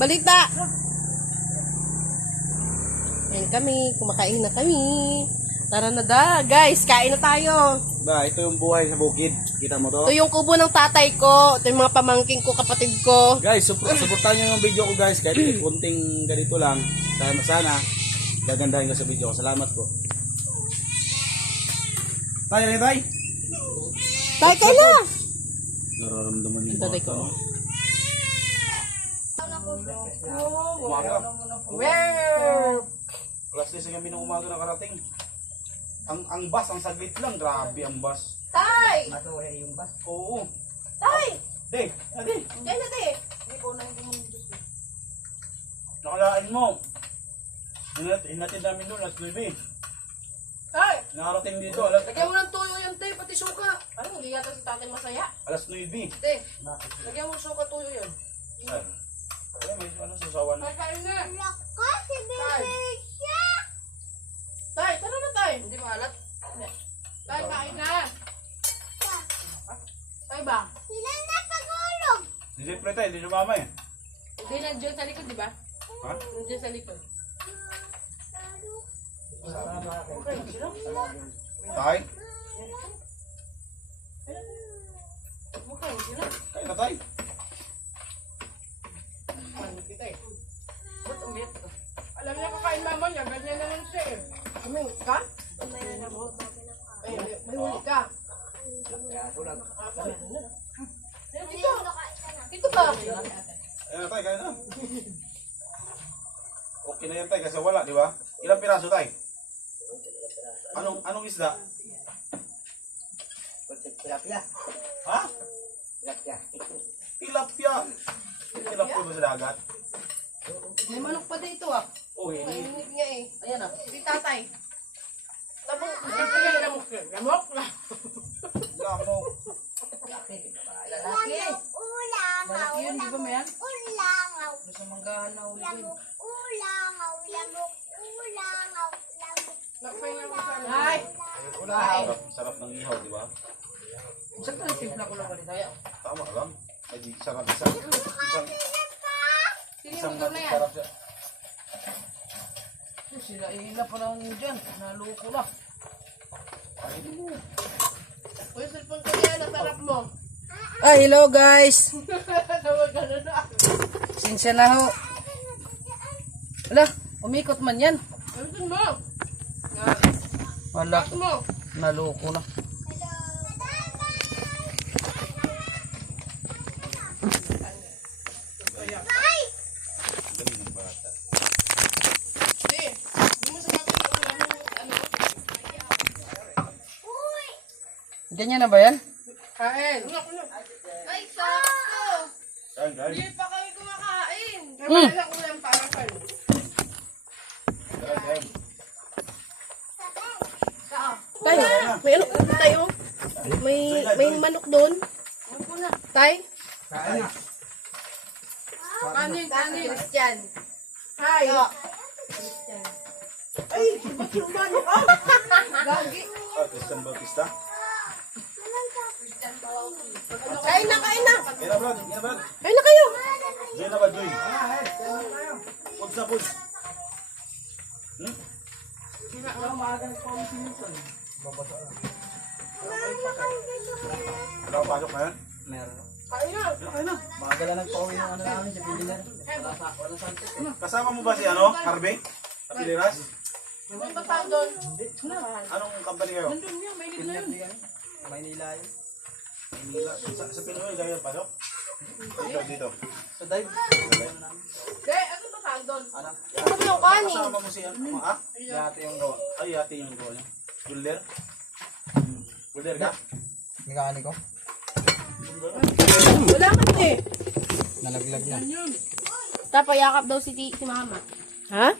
Balita! Ayan kami, kumakain na kami. Tara na da, guys, kain na tayo. Ba, ito yung buhay sa bukid. Kita mo to? Ito yung kubo ng tatay ko. Ito yung mga pamangking ko, kapatid ko. Guys, supportan nyo yung video ko guys. Kahit kunting ganito lang. Sana, gagandahin ko sa video ko. Salamat po. Tayo na tayo. Tay, kain na! Nararamdaman yung Tatay ko. Umaga. Wow! Alas 10 kami ng umaga nakarating. Ang bus, ang saglit lang. Grabe ang bus. Tay! Maturi yung bus. Oo. Tay! Dey, adi. Kain na, tay! Nakalain mo. Hinatid namin doon, alas 9. Tay! Nakarating dito, alas Lagyan mo ng tuyo yan, tay, pati suka. Ano, hindi yata si tatay masaya. 9. Tay, lagyan mo suka tuyo yun. Ay, may ano sasawan. Tay, kain na! Nako, si Bebe siya. Tay, tara na, tay! Hindi maalat. Tay, kain na! Tay ba? Sila na pagulog. Hindi pre tayo, hindi sumama eh. Hindi, nandiyan sa likod, di ba? Ha? Nandiyan sa likod. Okay, sila. Tay? Okay, sila. Kain na tayo. Ano kita eh? Ba't umiyak ka? Alam niya kakain mama niya, ganyan na lang siya eh. Uming ka? Ay, may huli ka. Dito. Dito ba? Ayan na tayo, kain na. Okay na yan tayo kasi wala, di ba? Ilang piraso tayo? Anong isda? Tilapia. Ha? Tilapia. Tilapia. Tilapia ba sa dagat? May manok pa dito ah. Oh, Ay, hindi. init nga eh. Ayan ah. Si tatay. Tapos, lamok. Lamok na. Lamok. Lalaki. Ulangaw. Malaki yun, di ba mayan? Ulangaw. Sa mangganaw. Lamok. Ulangaw. Lamok. Ulangaw. Lamok. Nagpahinga ko sana. Ay! Sarap ng ihaw, di ba? Saan ka nagtimpla ko lang ulit tayo? Tama lang. Ay, di sarap isang Sinimutol na yan. sarap siya. Sila ihila pa lang dyan. Naluko na. Uy, cellphone ko yan. Nasarap mo. Ah, hello guys. Tawag ka na na. Sinsya na ho. Wala, umikot man yan. Ayusin mo. Wala, Ayusin mo. naluko na. Galing ng bata. Hindi. Hindi mo sa ano. Ganyan na ba yan? Kain. Ay, sakto. Kain, kain. Hindi pa kami kumakain. May lang ulam para kayo. Kain, kain. Tayo, may ano tayo? May manok doon. Tay? Kanin. Christian. Hi. Ay, ba't yung manok ah? Gagi. Christian Bautista. Kain na. Kain na, Brad. Kain na, Brad. Kain na kayo. Joy na ba, Joy? Puds na, puds. Hmm? Wala ka pasok na yan? Meron. Kain na. Kain na. Magala nagpauwi ng ano namin sa Pilipinas. Wala santos. Kasama mo ba si Harvey? Sa Piliras? May patang doon. Anong company kayo? Nandun niya, may lid na yun. Maynila yun. Manila. Sa Pinoy, kayo pasok? Dito, dito. Sa dive. Kaya, ano patang doon? Ano? Ano yung kanin? Kasama mo si ah? Yate yung gawa. Ay, ate yung gawa niya. Gulder? Gulder ka? Mekaniko. Wala ka eh. Nalaglag na. Tapos yakap daw si mama. Ha?